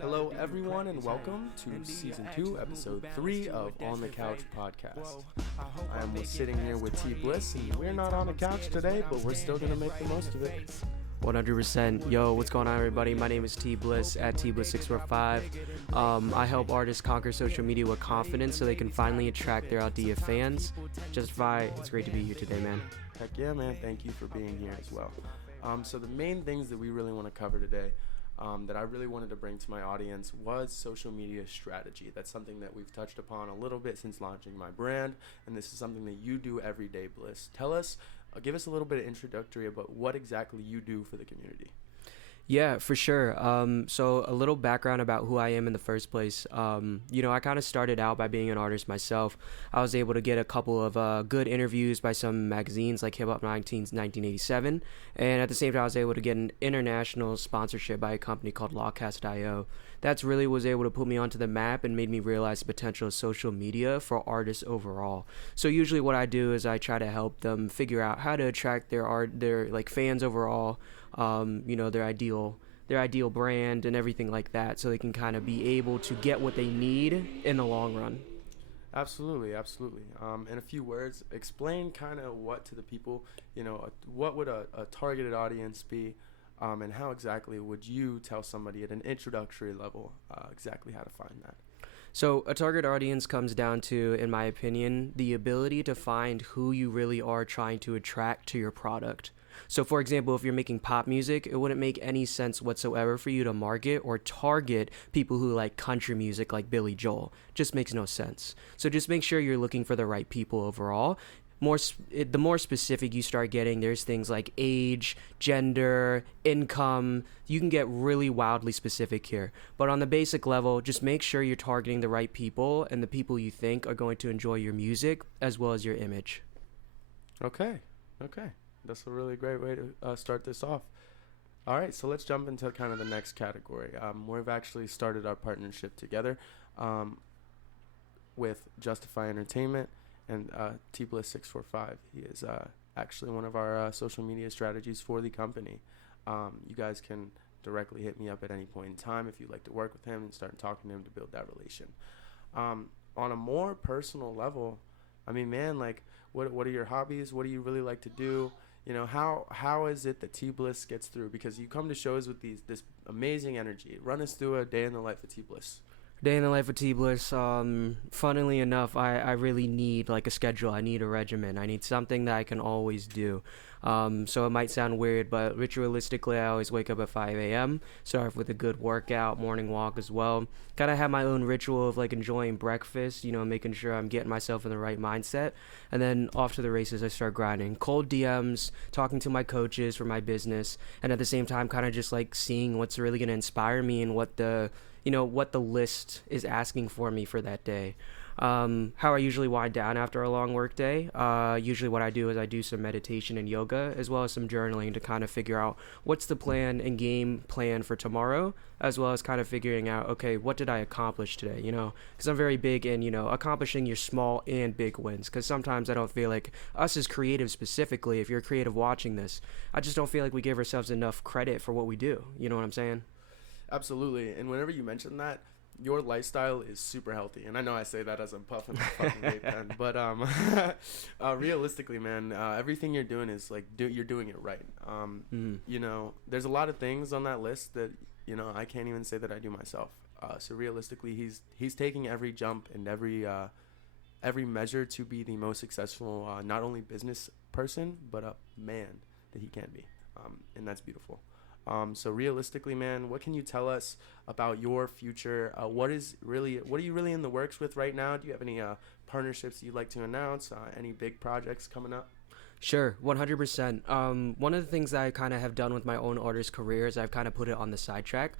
Hello, everyone, and welcome to Season 2, Episode 3 of On the Couch Podcast. I am sitting here with Tbliss, and we're not on the couch today, but we're still going to make the most of it. 100%. Yo, what's going on, everybody? My name is Tbliss at tbliss645. I help artists conquer social media with confidence so they can finally attract their idea fans. Justify, it's great to be here today, man. Heck yeah, man. Thank you for being here as well. So the main things that we really want to cover today that I really wanted to bring to my audience was social media strategy. That's something that we've touched upon a little bit since launching my brand, and this is something that you do every day, Bliss. Tell us, give us a little bit of introductory about what exactly you do for the community. Yeah, for sure. So a little background about who I am in the first place. I kind of started out by being an artist myself. I was able to get a couple of good interviews by some magazines like Hip Hop 1987. And at the same time, I was able to get an international sponsorship by a company called Lawcast.io. That's really was able to put me onto the map and made me realize the potential of social media for artists overall. So usually what I do is I try to help them figure out how to attract their like fans overall, their ideal brand and everything like that, so they can kind of be able to get what they need in the long run. Absolutely. In a few words, explain kind of what to the people, what would a targeted audience be, and how exactly would you tell somebody at an introductory level exactly how to find that? So a target audience comes down to, in my opinion, the ability to find who you really are trying to attract to your product. So for example, if you're making pop music, it wouldn't make any sense whatsoever for you to market or target people who like country music like Billy Joel. Just makes no sense. So just make sure you're looking for the right people overall. The more specific you start getting, there's things like age, gender, income. You can get really wildly specific here. But on the basic level, just make sure you're targeting the right people and the people you think are going to enjoy your music as well as your image. Okay. That's a really great way to start this off. All right, so let's jump into kind of the next category. We've actually started our partnership together with Justify Entertainment and Tbliss645. He is actually one of our social media strategies for the company. You guys can directly hit me up at any point in time if you'd like to work with him and start talking to him to build that relation. On a more personal level, I mean, man, like, what are your hobbies? What do you really like to do? How is it that Tbliss gets through? Because you come to shows with this amazing energy. Run us through a day in the life of Tbliss. Day in the life of Tbliss. Funnily enough, I really need like a schedule. I need a regimen. I need something that I can always do. So it might sound weird, but ritualistically, I always wake up at 5 a.m. Start off with a good workout, morning walk as well. Kind of have my own ritual of like enjoying breakfast, making sure I'm getting myself in the right mindset. And then off to the races, I start grinding. Cold DMs, talking to my coaches for my business. And at the same time, kind of just like seeing what's really going to inspire me and what the list is asking for me for that day. How I usually wind down after a long work day. Usually what I do is I do some meditation and yoga as well as some journaling to kind of figure out what's the plan and game plan for tomorrow, as well as kind of figuring out, okay, what did I accomplish today? Because I'm very big in, accomplishing your small and big wins. Because sometimes I don't feel like us as creatives specifically, if you're a creative watching this, I just don't feel like we give ourselves enough credit for what we do. You know what I'm saying? Absolutely. And whenever you mention that, your lifestyle is super healthy. And I know I say that as I'm puffing my fucking vape pen. But realistically, man, everything you're doing is like you're doing it right. There's a lot of things on that list that, I can't even say that I do myself. So realistically, he's taking every jump and every measure to be the most successful, not only business person, but a man that he can be. And that's beautiful. So realistically, man, what can you tell us about your future? What are you really in the works with right now? Do you have any partnerships you'd like to announce? Any big projects coming up? Sure, 100%. One of the things that I kind of have done with my own artist career is I've kind of put it on the sidetrack.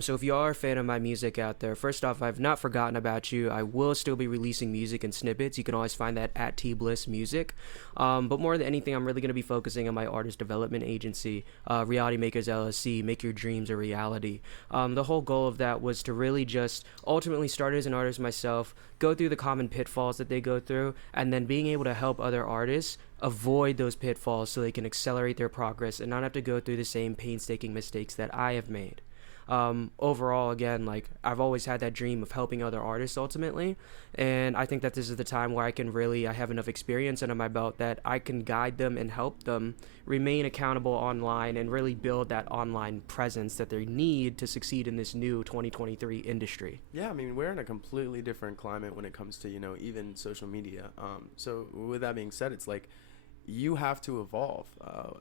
So if you are a fan of my music out there, first off, I've not forgotten about you. I will still be releasing music and snippets. You can always find that at Tbliss Music. But more than anything, I'm really going to be focusing on my artist development agency, Reality Makers LLC, Make Your Dreams a Reality. The whole goal of that was to really just ultimately start as an artist myself, go through the common pitfalls that they go through, and then being able to help other artists avoid those pitfalls so they can accelerate their progress and not have to go through the same painstaking mistakes that I have made. Overall, again, like I've always had that dream of helping other artists ultimately, and I think that this is the time where I have enough experience under my belt that I can guide them and help them remain accountable online and really build that online presence that they need to succeed in this new 2023 industry. Yeah, I mean, we're in a completely different climate when it comes to, even social media. So with that being said, it's like you have to evolve.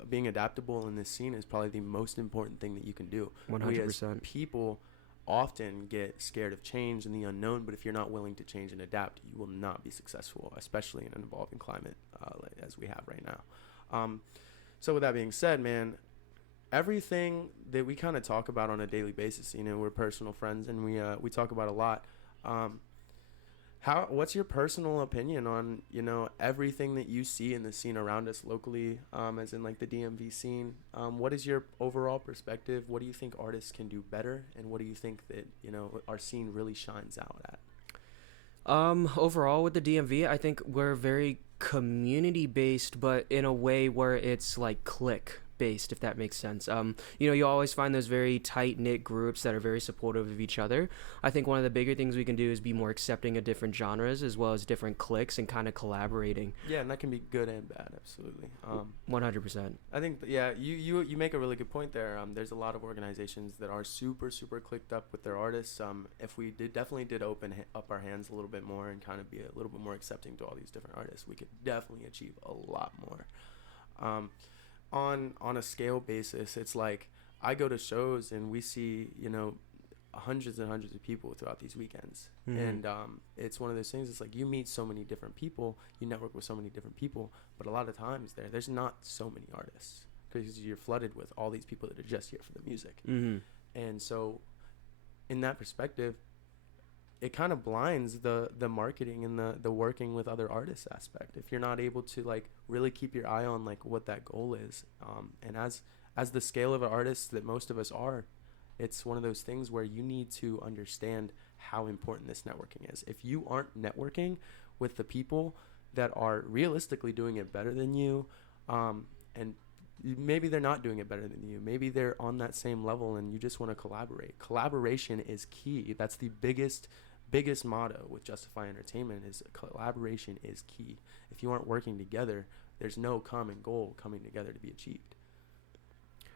Being adaptable in this scene is probably the most important thing that you can do. 100%. We as people often get scared of change and the unknown, but if you're not willing to change and adapt, you will not be successful, especially in an evolving climate as we have right now. So with that being said, man, everything that we kind of talk about on a daily basis, we're personal friends and we talk about a lot. What's your personal opinion on, everything that you see in the scene around us locally, as in like the DMV scene? What is your overall perspective? What do you think artists can do better? And what do you think that, our scene really shines out at? Overall with the DMV, I think we're very community based, but in a way where it's like clique based, if that makes sense. You always find those very tight knit groups that are very supportive of each other. I think one of the bigger things we can do is be more accepting of different genres as well as different cliques and kind of collaborating. Yeah, and that can be good and bad, absolutely. 100%. I think, you make a really good point there. There's a lot of organizations that are super, super clicked up with their artists. If we definitely did open up our hands a little bit more and kind of be a little bit more accepting to all these different artists, we could definitely achieve a lot more. On a scale basis, it's like I go to shows and we see, hundreds and hundreds of people throughout these weekends. Mm-hmm. And it's one of those things. It's like you meet so many different people, you network with so many different people, but a lot of times there's not so many artists because you're flooded with all these people that are just here for the music. Mm-hmm. And so in that perspective, it kind of blinds the marketing and the working with other artists aspect if you're not able to like really keep your eye on like what that goal is. And as the scale of an artist that most of us are, it's one of those things where you need to understand how important this networking is. If you aren't networking with the people that are realistically doing it better than you, and maybe they're not doing it better than you, maybe they're on that same level and you just want to collaborate. Collaboration is key. That's the biggest motto with Justify Entertainment is collaboration is key. If you aren't working together, there's no common goal coming together to be achieved.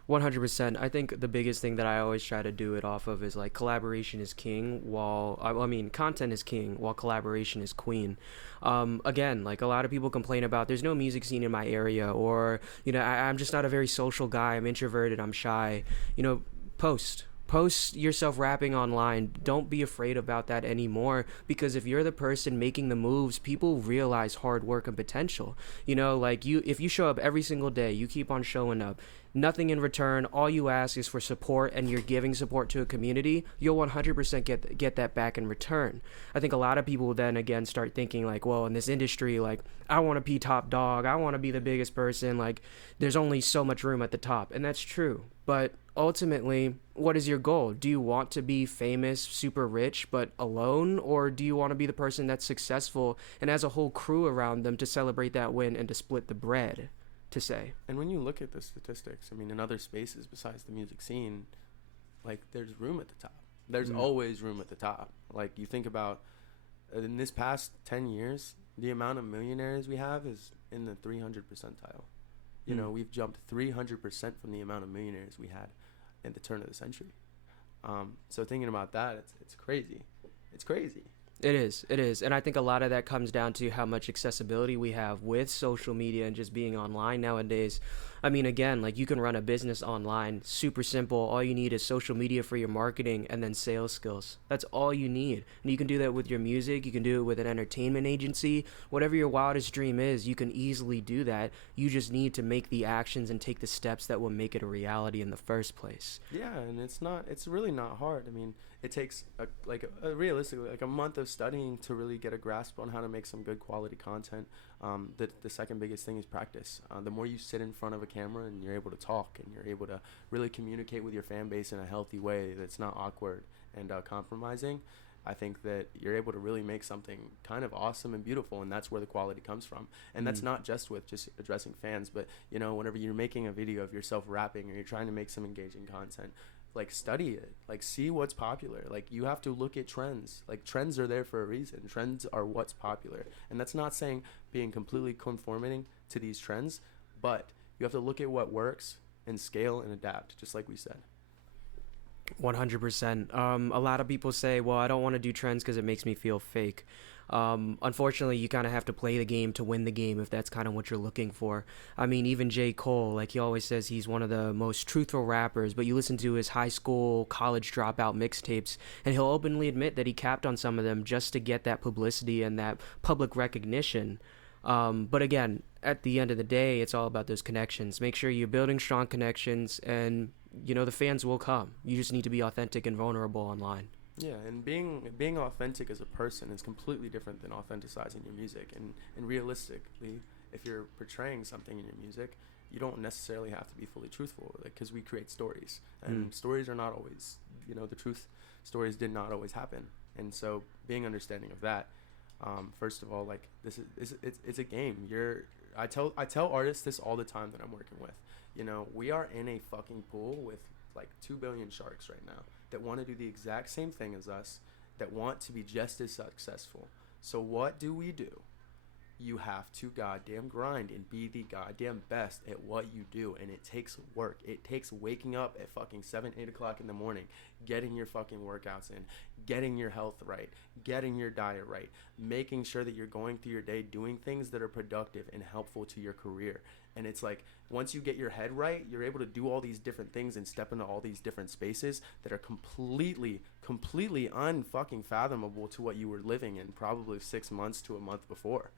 100%. I think the biggest thing that I always try to do it off of is like collaboration is king content is king while collaboration is queen. Again, like a lot of people complain about there's no music scene in my area, or I'm just not a very social guy, I'm introverted, I'm shy. Post yourself rapping online. Don't be afraid about that anymore, because if you're the person making the moves, people realize hard work and potential. If you show up every single day, you keep on showing up, nothing in return, all you ask is for support, and you're giving support to a community, you'll 100% get that back in return. I think a lot of people then again start thinking like, well, in this industry, like I want to be top dog, I want to be the biggest person, like there's only so much room at the top. And that's true, but ultimately, what is your goal? Do you want to be famous, super rich, but alone? Or do you want to be the person that's successful and has a whole crew around them to celebrate that win and to split the bread, to say? And when you look at the statistics, I mean, in other spaces besides the music scene, like there's room at the top. There's always room at the top. Like you think about in this past 10 years, the amount of millionaires we have is in the 300 percentile. We've jumped 300% from the amount of millionaires we had at the turn of the century. So thinking about that, it's crazy. It's crazy. It is. And I think a lot of that comes down to how much accessibility we have with social media and just being online nowadays. I mean, again, like you can run a business online, super simple. All you need is social media for your marketing and then sales skills. That's all you need. And you can do that with your music. You can do it with an entertainment agency. Whatever your wildest dream is, you can easily do that. You just need to make the actions and take the steps that will make it a reality in the first place. Yeah, and it's really not hard. I mean, it takes realistically like a month of studying to really get a grasp on how to make some good quality content. The second biggest thing is practice. The more you sit in front of a camera and you're able to talk and you're able to really communicate with your fan base in a healthy way that's not awkward and compromising, I think that you're able to really make something kind of awesome and beautiful, and that's where the quality comes from. And that's not just with just addressing fans, but whenever you're making a video of yourself rapping or you're trying to make some engaging content, like study it, like see what's popular. Like you have to look at trends. Like trends are there for a reason. Trends are what's popular, and that's not saying being completely conforming to these trends, but you have to look at what works and scale and adapt, just like we said. 100%. A lot of people say, well, I don't want to do trends because it makes me feel fake. Unfortunately, you kind of have to play the game to win the game if that's kind of what you're looking for. I mean, even J. Cole, like he always says he's one of the most truthful rappers, but you listen to his high school, college dropout mixtapes, and he'll openly admit that he capped on some of them just to get that publicity and that public recognition. But again, at the end of the day, it's all about those connections. Make sure you're building strong connections, and the fans will come. You just need to be authentic and vulnerable online. Yeah, and being authentic as a person is completely different than authenticizing your music. And realistically, if you're portraying something in your music, you don't necessarily have to be fully truthful with it, because we create stories, and stories are not always, the truth. Stories did not always happen, and so being understanding of that. First of all, like it's a game. I tell artists this all the time that I'm working with. We are in a fucking pool with like 2 billion sharks right now that want to do the exact same thing as us, that want to be just as successful. So what do? You have to goddamn grind and be the goddamn best at what you do, and it takes work. It takes waking up at fucking 7-8 o'clock in the morning, getting your fucking workouts in, getting your health right, getting your diet right, making sure that you're going through your day doing things that are productive and helpful to your career. And it's like, once you get your head right, you're able to do all these different things and step into all these different spaces that are completely unfucking fathomable to what you were living in probably 6 months to a month before.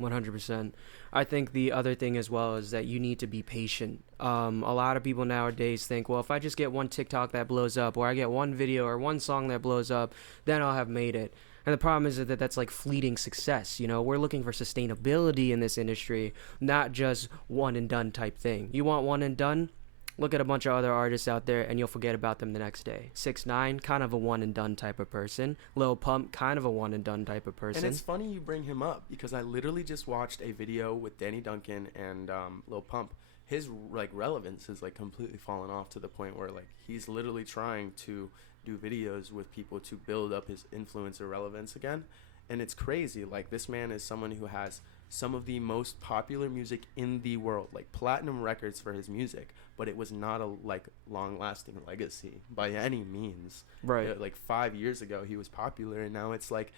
100%. I think the other thing as well is that you need to be patient. A lot of people nowadays think, well, if I just get one TikTok that blows up, or I get one video or one song that blows up, then I'll have made it. And the problem is that that's like fleeting success. We're looking for sustainability in this industry, not just one and done type thing. You want one and done? Look at a bunch of other artists out there and you'll forget about them the next day. 6ix9ine, kind of a one and done type of person. Lil Pump, kind of a one and done type of person. And it's funny you bring him up, because I literally just watched a video with Danny Duncan and Lil Pump. His like relevance has like completely fallen off to the point where like he's literally trying to do videos with people to build up his influencer relevance again. And it's crazy. Like, this man is someone who has some of the most popular music in the world, like platinum records for his music, but it was not a like long lasting legacy by any means. Right. Like 5 years ago he was popular, and now it's like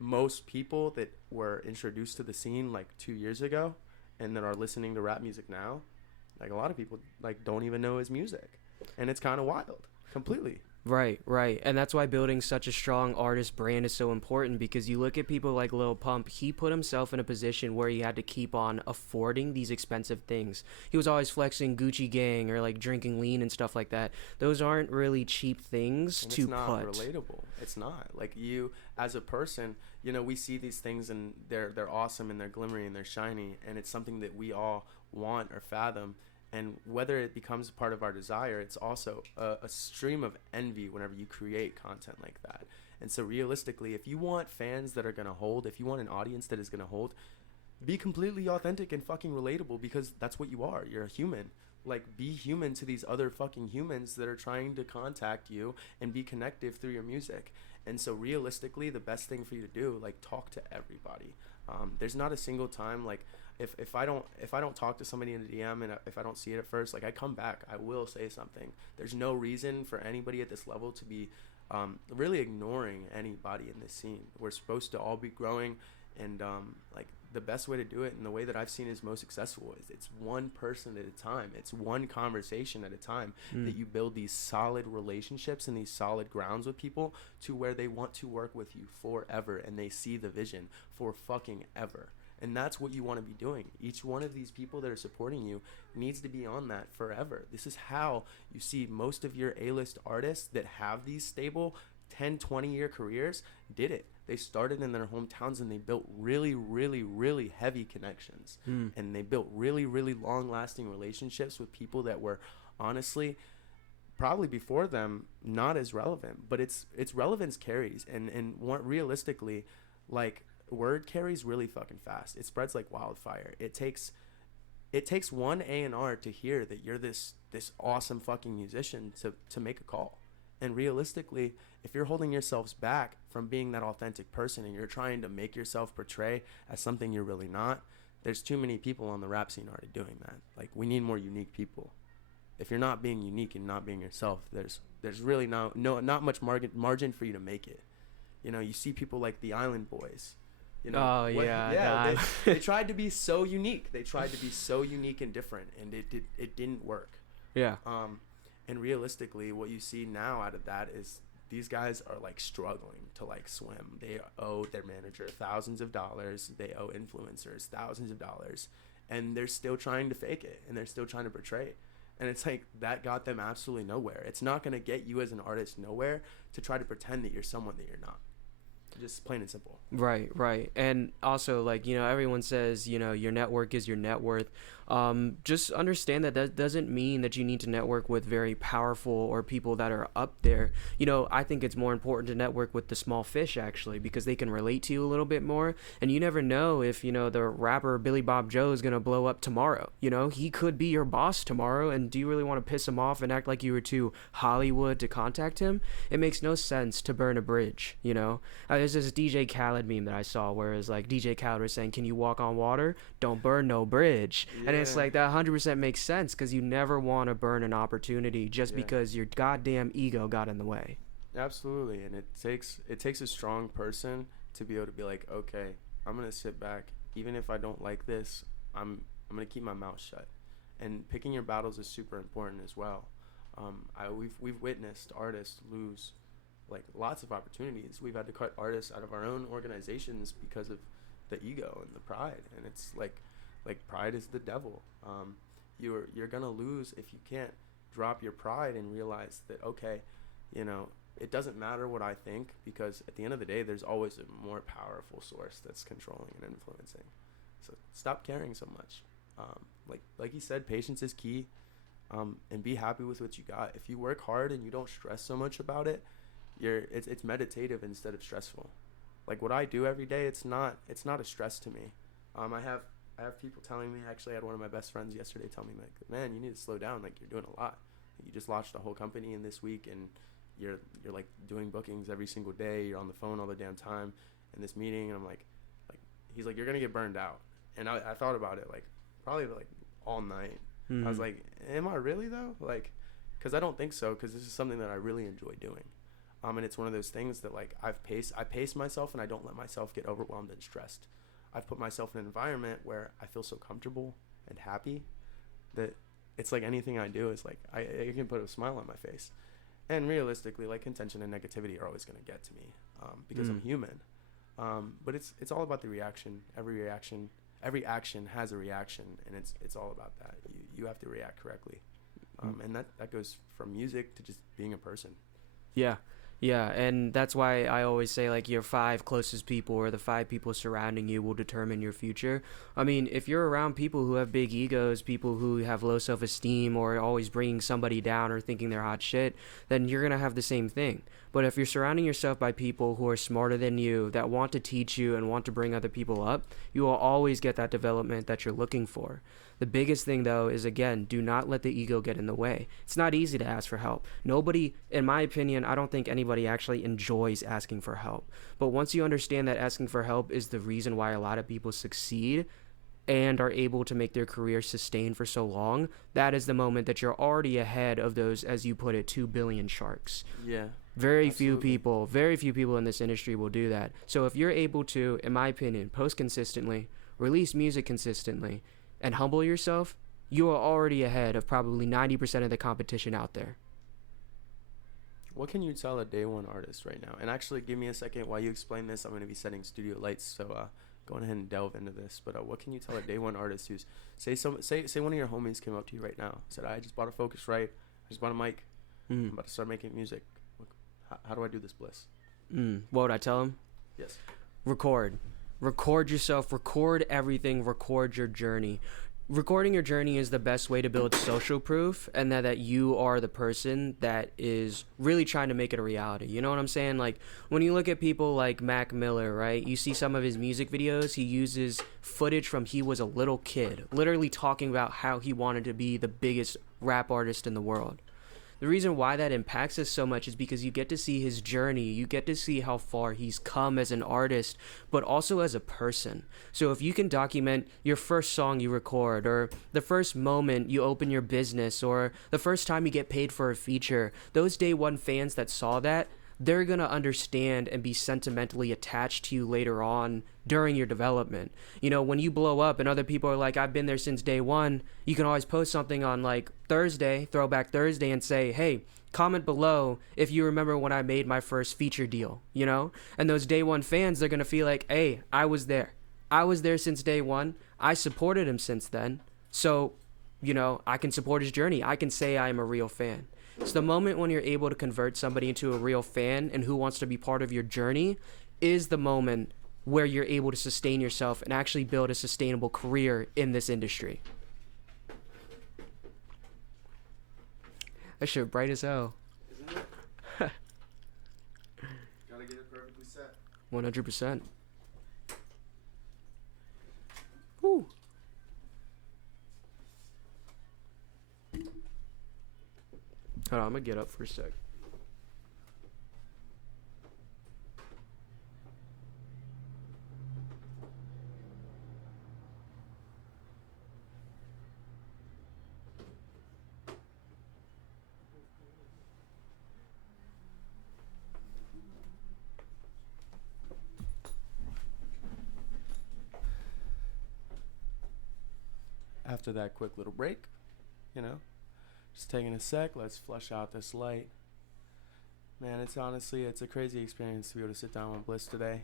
most people that were introduced to the scene like 2 years ago and that are listening to rap music now, like a lot of people like don't even know his music. And it's kind of wild. Completely. Right. And that's why building such a strong artist brand is so important, because you look at people like Lil Pump, he put himself in a position where he had to keep on affording these expensive things. He was always flexing Gucci gang or like drinking lean and stuff like that. Those aren't really cheap things and to it's not put. Relatable. It's not. Like, you as a person, we see these things and they're awesome and they're glimmery and they're shiny, and it's something that we all want or fathom. And whether it becomes a part of our desire, it's also a stream of envy whenever you create content like that. And so realistically, if you want fans that are going to hold, if you want an audience that is going to hold, be completely authentic and fucking relatable, because that's what you are. You're a human. Like, be human to these other fucking humans that are trying to contact you and be connective through your music. And so realistically, the best thing for you to do, like, talk to everybody. There's not a single time, like, if I don't talk to somebody in a DM and if I don't see it at first, like, I come back, I will say something. There's no reason for anybody at this level to be really ignoring anybody in this scene. We're supposed to all be growing, and like, the best way to do it and the way that I've seen is most successful is it's one person at a time. It's one conversation at a time that you build these solid relationships and these solid grounds with people to where they want to work with you forever, and they see the vision for fucking ever. And that's what you want to be doing. Each one of these people that are supporting you needs to be on that forever. This is how you see most of your A-list artists that have these stable 10, 20-year careers did it. They started in their hometowns and they built really, really, really heavy connections. And they built really, really long-lasting relationships with people that were honestly probably before them not as relevant. But its relevance carries. And realistically, like, word carries really fucking fast. It spreads like wildfire. It takes it takes one A&R to hear that you're this awesome fucking musician to make a call. And realistically, if you're holding yourselves back from being that authentic person and you're trying to make yourself portray as something you're really not, there's too many people on the rap scene already doing that. Like, we need more unique people. If you're not being unique and not being yourself, there's really not much margin for you to make it. You know, you see people like the Island Boys. You know, they tried to be so unique. They tried to be so unique and different, and it didn't work. Yeah. And realistically, what you see now out of that is these guys are like struggling to like swim. They owe their manager thousands of dollars. They owe influencers thousands of dollars, and they're still trying to fake it, and they're still trying to portray it. And it's like, that got them absolutely nowhere. It's not going to get you as an artist nowhere to try to pretend that you're someone that you're not. Just plain and simple. Right. And also, like, you know, everyone says, you know, your network is your net worth. Just understand that doesn't mean that you need to network with very powerful or people that are up there. You know, I think it's more important to network with the small fish, actually, because they can relate to you a little bit more. And you never know if, you know, the rapper Billy Bob Joe is going to blow up tomorrow. You know, he could be your boss tomorrow. And do you really want to piss him off and act like you were too Hollywood to contact him? It makes no sense to burn a bridge, you know? There's this DJ Khaled meme that I saw where it's like DJ Khaled was saying, can you walk on water? Don't burn no bridge. Yeah. And it's like, that 100% makes sense, because you never want to burn an opportunity just because your goddamn ego got in the way. Absolutely. And it takes a strong person to be able to be like, okay, I'm going to sit back. Even if I don't like this, I'm going to keep my mouth shut. And picking your battles is super important as well. We've witnessed artists lose like lots of opportunities. We've had to cut artists out of our own organizations because of the ego and the pride. And it's like pride is the devil. You're gonna lose if you can't drop your pride and realize that, okay, you know, it doesn't matter what I think, because at the end of the day, there's always a more powerful source that's controlling and influencing. So stop caring so much. Like you said, patience is key. And be happy with what you got. If you work hard and you don't stress so much about it, it's meditative instead of stressful. Like what I do every day, it's not a stress to me. I have people telling me, actually I had one of my best friends yesterday tell me, like, man, you need to slow down, like you're doing a lot. You just launched a whole company in this week, and you're like doing bookings every single day, you're on the phone all the damn time in this meeting. And I'm like he's like, you're gonna get burned out. And I thought about it like probably like all night. I was like, am I really though? Like, because I don't think so, because this is something that I really enjoy doing. And it's one of those things that like I pace myself, and I don't let myself get overwhelmed and stressed. I've put myself in an environment where I feel so comfortable and happy that it's like anything I do is like I can put a smile on my face. And realistically, like, contention and negativity are always going to get to me because I'm human. But it's all about the reaction. Every action has a reaction, and it's all about that. You have to react correctly. And that goes from music to just being a person. Yeah, and that's why I always say, like, your 5 closest people or the 5 people surrounding you will determine your future. I mean, if you're around people who have big egos, people who have low self-esteem, or always bringing somebody down or thinking they're hot shit, then you're going to have the same thing. But if you're surrounding yourself by people who are smarter than you, that want to teach you and want to bring other people up, you will always get that development that you're looking for. The biggest thing, though, is, again, do not let the ego get in the way. It's not easy to ask for help. Nobody, in my opinion, I don't think anybody actually enjoys asking for help. But once you understand that asking for help is the reason why a lot of people succeed and are able to make their career sustain for so long, that is the moment that you're already ahead of those, as you put it, 2 billion sharks. Yeah. Very few people in this industry will do that. So if you're able to, in my opinion, post consistently, release music consistently, and humble yourself, you are already ahead of probably 90% of the competition out there. What can you tell a day one artist right now? And actually, give me a second while you explain this. I'm going to be setting studio lights, so go ahead and delve into this. But what can you tell a day one artist who's say one of your homies came up to you right now, said, I just bought a Focusrite, I just bought a mic, I'm about to start making music. How do I do this, Bliss? What would I tell him? Yes. Record yourself, record everything, record your journey. recording your journey is the best way to build social proof, and that you are the person that is really trying to make it a reality. You know what I'm saying? Like, when you look at people like Mac Miller, right? You see some of his music videos, he uses footage from he was a little kid, literally talking about how he wanted to be the biggest rap artist in the world. The reason why that impacts us so much is because you get to see his journey, you get to see how far he's come as an artist, but also as a person. So if you can document your first song you record, or the first moment you open your business, or the first time you get paid for a feature, those day one fans that saw that, they're going to understand and be sentimentally attached to you later on during your development. You know, when you blow up and other people are like, I've been there since day one, you can always post something on like Thursday, Throwback Thursday, and say, hey, comment below if you remember when I made my first feature deal, you know? And those day one fans, they're going to feel like, hey, I was there. I was there since day one. I supported him since then. So, you know, I can support his journey. I can say I am a real fan. It's the moment when you're able to convert somebody into a real fan and who wants to be part of your journey is the moment where you're able to sustain yourself and actually build a sustainable career in this industry. That shit bright as hell. Isn't it? Gotta get it perfectly set. 100%. Woo. Hold on, I'm gonna get up for a sec. After that quick little break, you know, just taking a sec, let's flush out this light. Man, it's honestly, it's a crazy experience to be able to sit down with Bliss today.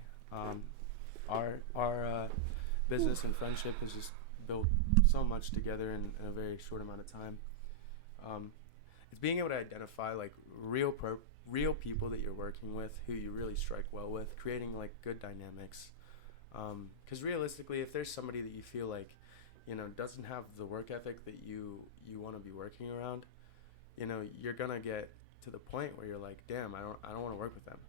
Our business and friendship has just built so much together in a very short amount of time. It's being able to identify like real people that you're working with, who you really strike well with, creating like good dynamics. Because realistically, if there's somebody that you feel like, you know, doesn't have the work ethic that you want to be working around, you know, you're gonna get to the point where you're like, damn, I don't want to work with them.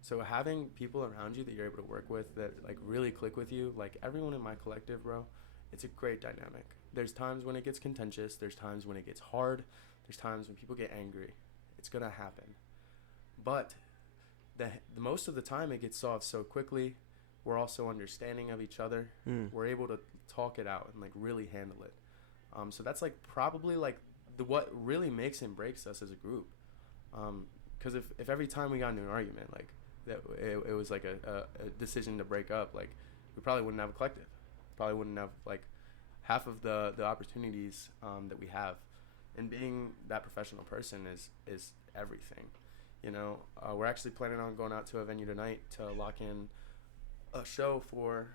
So having people around you that you're able to work with that like really click with you, like everyone in my collective, bro, it's a great dynamic. There's times when it gets contentious, there's times when it gets hard, there's times when people get angry. It's gonna happen, but the most of the time it gets solved so quickly. We're also understanding of each other. We're able to talk it out and like really handle it. So that's like probably like what really makes and breaks us as a group. Because if every time we got into an argument, like that, it was like a decision to break up, like we probably wouldn't have a collective. Probably wouldn't have like half of the opportunities that we have. And being that professional person is everything. You know, we're actually planning on going out to a venue tonight to lock in a show for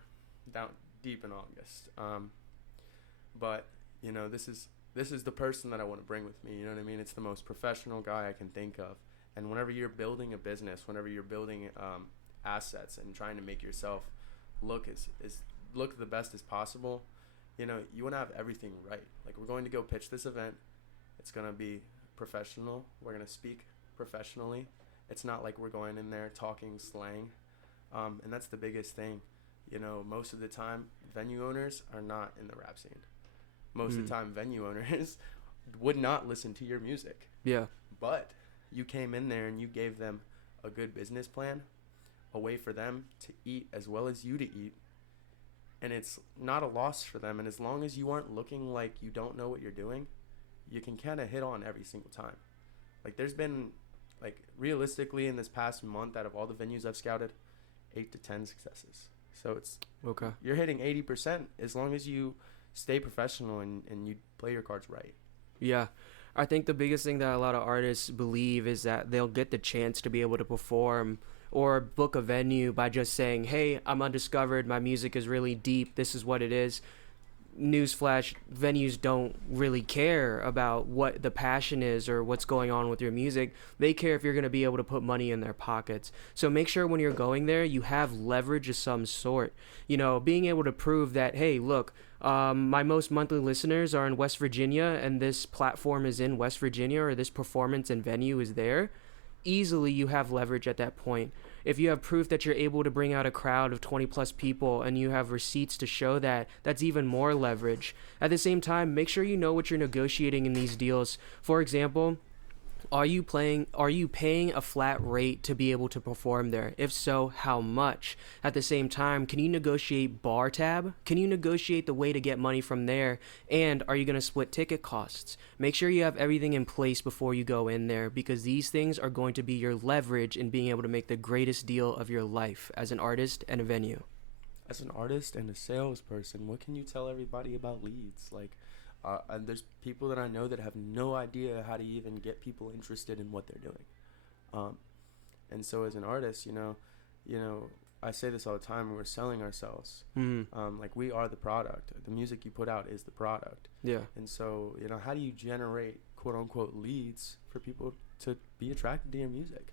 down deep in August. But you know, this is the person that I want to bring with me. You know what I mean? It's the most professional guy I can think of. And whenever you're building a business, whenever you're building assets and trying to make yourself look the best as possible, you know, you want to have everything right. Like, we're going to go pitch this event. It's going to be professional. We're going to speak professionally. It's not like we're going in there talking slang. And that's the biggest thing. You know, most of the time, venue owners are not in the rap scene. Most of the time, venue owners would not listen to your music. Yeah. But you came in there and you gave them a good business plan, a way for them to eat as well as you to eat. And it's not a loss for them. And as long as you aren't looking like you don't know what you're doing, you can kind of hit on every single time. Like, there's been, like, realistically in this past month, out of all the venues I've scouted, 8 to 10 successes. So it's Okay. You're hitting 80% as long as you stay professional and you play your cards right. Yeah. I think the biggest thing that a lot of artists believe is that they'll get the chance to be able to perform or book a venue by just saying, hey, I'm undiscovered, my music is really deep, this is what it is. Newsflash, venues don't really care about what the passion is or what's going on with your music. They care if you're going to be able to put money in their pockets. So make sure when you're going there, you have leverage of some sort. You know, being able to prove that, hey, look, My most monthly listeners are in West Virginia, and this platform is in West Virginia, or this performance and venue is there, easily you have leverage at that point. If you have proof that you're able to bring out a crowd of 20 plus people and you have receipts to show that, that's even more leverage. At the same time, make sure you know what you're negotiating in these deals. For example, are you paying a flat rate to be able to perform there? If so, how much? At the same time, can you negotiate bar tab? Can you negotiate the way to get money from there? And are you going to split ticket costs? Make sure you have everything in place before you go in there, because these things are going to be your leverage in being able to make the greatest deal of your life as an artist and a venue. As an artist and a salesperson, what can you tell everybody about leads? Like, and there's people that I know that have no idea how to even get people interested in what they're doing. And so as an artist, you know, I say this all the time, we're selling ourselves. Like, we are the product. The music you put out is the product. Yeah. And so, you know, how do you generate quote unquote leads for people to be attracted to your music?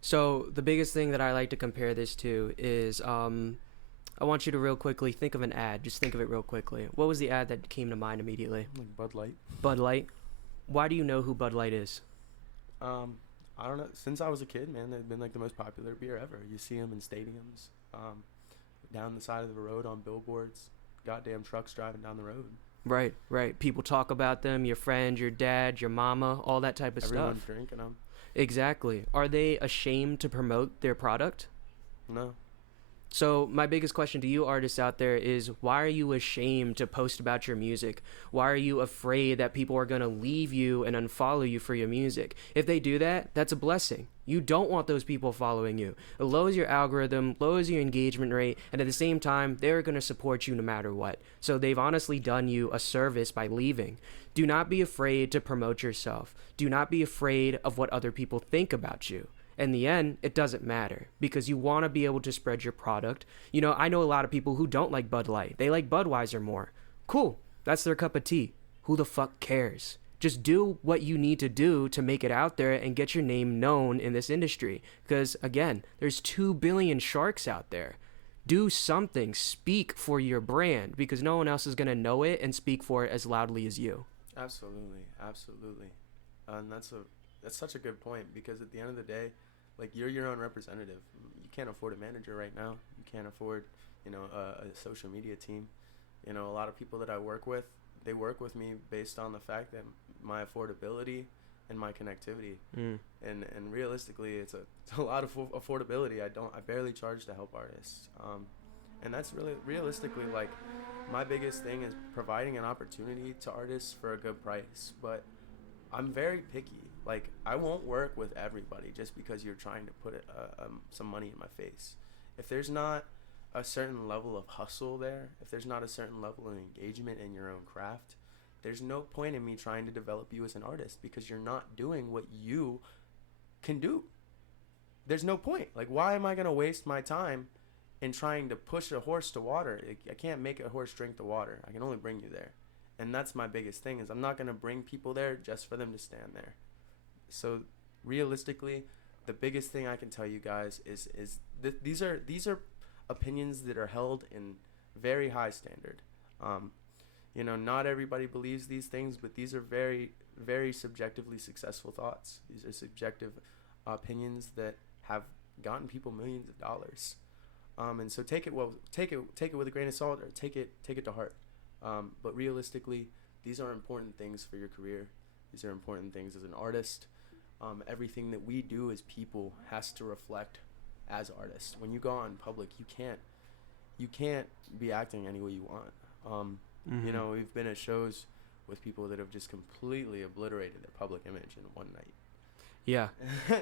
So the biggest thing that I like to compare this to is, I want you to real quickly think of an ad. Just think of it real quickly. What was the ad that came to mind immediately? Like Bud Light. Bud Light. Why do you know who Bud Light is? I don't know. Since I was a kid, man, they've been like the most popular beer ever. You see them in stadiums, down the side of the road on billboards, goddamn trucks driving down the road. Right, right. People talk about them, your friend, your dad, your mama, all that type of Everyone's stuff. drinking them. Exactly. Are they ashamed to promote their product? No. So my biggest question to you artists out there is, why are you ashamed to post about your music? Why are you afraid that people are going to leave you and unfollow you for your music? If they do that, that's a blessing. You don't want those people following you. It lowers your algorithm, lowers your engagement rate, and at the same time, they're going to support you no matter what. So they've honestly done you a service by leaving. Do not be afraid to promote yourself. Do not be afraid of what other people think about you. In the end, it doesn't matter, because you want to be able to spread your product. You know, I know a lot of people who don't like Bud Light. They like Budweiser more. Cool. That's their cup of tea. Who the fuck cares? Just do what you need to do to make it out there and get your name known in this industry. Because, again, there's 2 billion sharks out there. Do something. Speak for your brand, because no one else is going to know it and speak for it as loudly as you. Absolutely. Absolutely. And that's such a good point, because at the end of the day, like, you're your own representative. You can't afford a manager right now. You can't afford, you know, a social media team. You know, a lot of people that I work with, they work with me based on the fact that my affordability and my connectivity. And realistically, it's a lot of affordability. I barely charge to help artists. And that's really realistically, like, my biggest thing is providing an opportunity to artists for a good price. But I'm very picky. Like, I won't work with everybody just because you're trying to put some money in my face. If there's not a certain level of hustle there, if there's not a certain level of engagement in your own craft, there's no point in me trying to develop you as an artist, because you're not doing what you can do. There's no point. Like, why am I going to waste my time in trying to push a horse to water? I can't make a horse drink the water. I can only bring you there. And that's my biggest thing, is I'm not going to bring people there just for them to stand there. So realistically, the biggest thing I can tell you guys is these are opinions that are held in very high standard. You know, not everybody believes these things, but these are very, very subjectively successful thoughts. These are subjective opinions that have gotten people millions of dollars. And so take it with a grain of salt, or take it to heart. But realistically, these are important things for your career. These are important things as an artist. Everything that we do as people has to reflect as artists. When you go out in public, you can't be acting any way you want. You know, we've been at shows with people that have just completely obliterated their public image in one night. Yeah.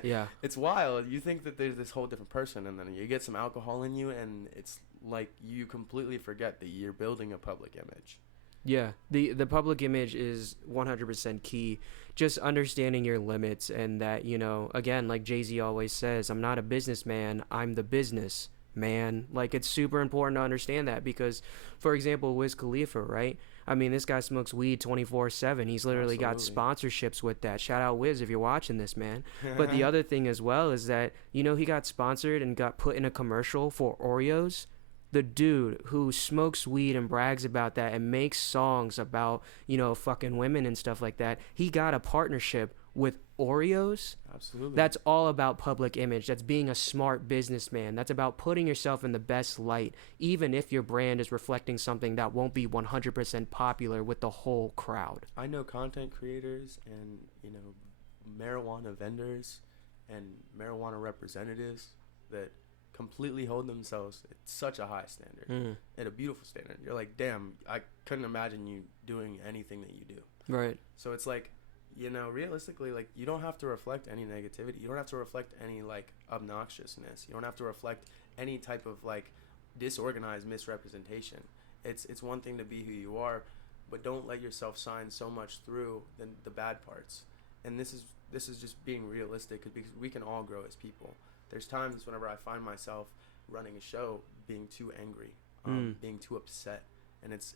Yeah. It's wild. You think that there's this whole different person, and then you get some alcohol in you, and it's like you completely forget that you're building a public image. Yeah, the public image is 100% key. Just understanding your limits, and that, you know, again, like Jay-Z always says, I'm not a businessman, I'm the business man. Like, it's super important to understand that, because, for example, Wiz Khalifa, right? I mean, this guy smokes weed 24/7. He's literally got sponsorships with that. Shout out Wiz if you're watching this, man. But the other thing as well is that, you know, he got sponsored and got put in a commercial for Oreos. the dude who smokes weed and brags about that and makes songs about, you know, fucking women and stuff like that, he got a partnership with Oreos. Absolutely. That's all about public image. That's being a smart businessman. That's about putting yourself in the best light, even if your brand is reflecting something that won't be 100% popular with the whole crowd. I know content creators and, you know, marijuana vendors and marijuana representatives that completely hold themselves at such a high standard, at a beautiful standard. You're like, damn, I couldn't imagine you doing anything that you do. Right. So it's like, you know, realistically, like, you don't have to reflect any negativity. You don't have to reflect any, like, obnoxiousness. You don't have to reflect any type of, like, disorganized misrepresentation. It's one thing to be who you are, but don't let yourself shine so much through the bad parts. And this is just being realistic, because we can all grow as people. There's times whenever I find myself running a show being too angry, being too upset. And it's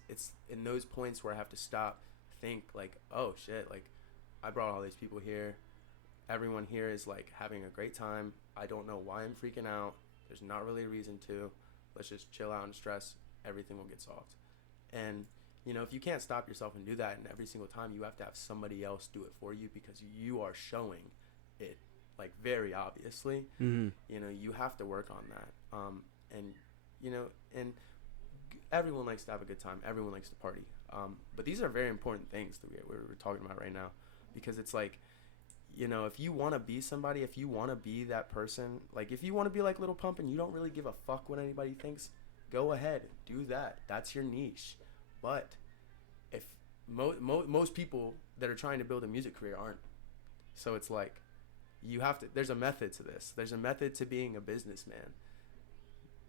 in those points where I have to stop, think, like, oh, shit, like, I brought all these people here. Everyone here is, like, having a great time. I don't know why I'm freaking out. There's not really a reason to. Let's just chill out and stress. Everything will get solved. And, you know, if you can't stop yourself and do that, and every single time you have to have somebody else do it for you because you are showing it, like, very obviously, you know, you have to work on that. And, you know, and everyone likes to have a good time. Everyone likes to party. But these are very important things that we're talking about right now. Because it's like, you know, if you want to be somebody, if you want to be that person, like, if you want to be like Lil Pump and you don't really give a fuck what anybody thinks, go ahead, do that. That's your niche. But if most people that are trying to build a music career aren't. So it's like, you have to, there's a method to this. There's a method to being a businessman.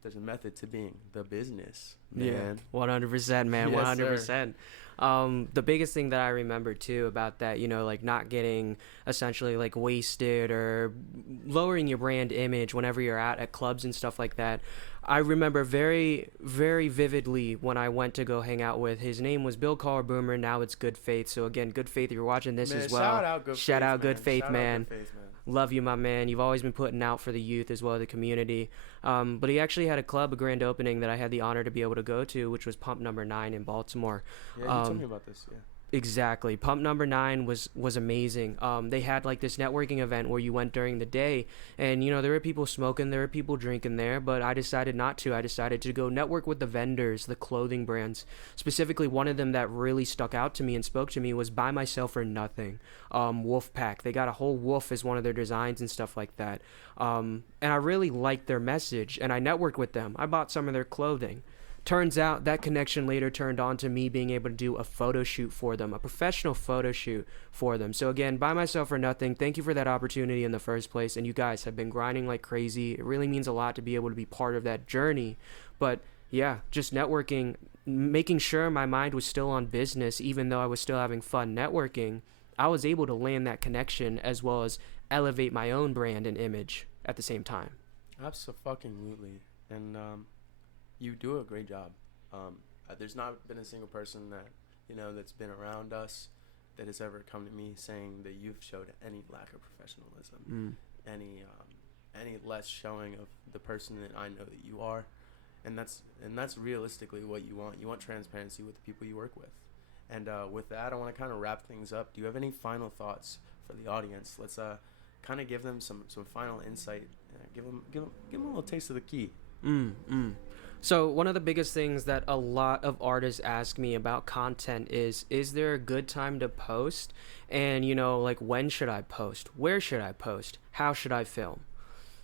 There's a method to being the business, man. Yeah, 100%, man. Yes, 100%. The biggest thing that I remember too about that, you know, like, not getting essentially, like, wasted or lowering your brand image whenever you're at clubs and stuff like that. I remember very, very vividly when I went to go hang out with, his name was Bill Carl Boomer. Now it's Good Faith. So again, Good Faith, you're watching this Man, as well. Shout out Good Faith, man. Love you, my man. You've always been putting out for the youth as well as the community. But he actually had a club, a grand opening that I had the honor to be able to go to, which was Pump Number 9 in Baltimore. Yeah, you told me about this, yeah. Exactly. Pump Number 9 was amazing. They had, like, this networking event where you went during the day, and, you know, there were people smoking, there were people drinking there, but I decided not to. I decided to go network with the vendors, the clothing brands. Specifically, one of them that really stuck out to me and spoke to me was Buy Myself or Nothing. Wolfpack. They got a whole wolf as one of their designs and stuff like that. And I really liked their message, and I networked with them. I bought some of their clothing. Turns out that connection later turned on to me being able to do a photo shoot for them, a professional photo shoot for them. So again, Buy Myself or Nothing, thank you for that opportunity in the first place. And you guys have been grinding like crazy. It really means a lot to be able to be part of that journey. But yeah, just networking, making sure my mind was still on business, even though I was still having fun networking. I was able to land that connection as well as elevate my own brand and image at the same time. Absolutely. And, you do a great job. There's not been a single person that, you know, that's been around us that has ever come to me saying that you've showed any lack of professionalism, any less showing of the person that I know that you are, and that's realistically what you want. You want transparency with the people you work with, and with that, I want to kind of wrap things up. Do you have any final thoughts for the audience? Let's kind of give them some final insight. Give them a little taste of the key. So one of the biggest things that a lot of artists ask me about content is there a good time to post? And, you know, like, when should I post? Where should I post? How should I film?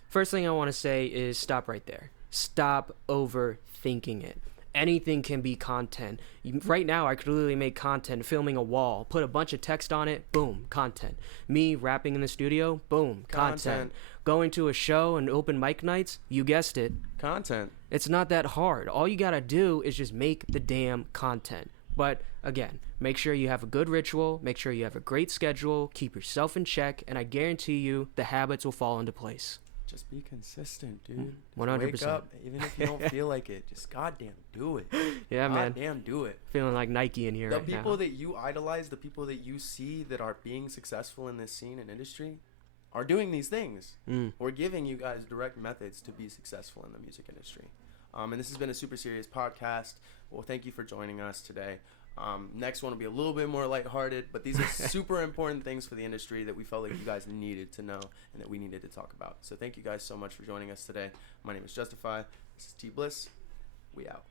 First thing I want to say is stop right there. Stop overthinking it. Anything can be content. Right now, I could literally make content filming a wall, put a bunch of text on it, boom, content. Me rapping in the studio, boom, content. Going to a show and open mic nights, you guessed it, content. It's not that hard. All you gotta do is just make the damn content. But again, make sure you have a good ritual, make sure you have a great schedule, keep yourself in check, and I guarantee you the habits will fall into place. Just be consistent, dude. 100%. Wake up, even if you don't feel like it. Just goddamn do it. Yeah, man. Goddamn do it. Feeling like Nike in here right now. The people that you idolize, the people that you see that are being successful in this scene and industry are doing these things. We're giving you guys direct methods to be successful in the music industry. And this has been a super serious podcast. Well, thank you for joining us today. Next one will be a little bit more lighthearted, but these are super important things for the industry that we felt like you guys needed to know and that we needed to talk about. So thank you guys so much for joining us today. My name is Justify. This is Tbliss. We out.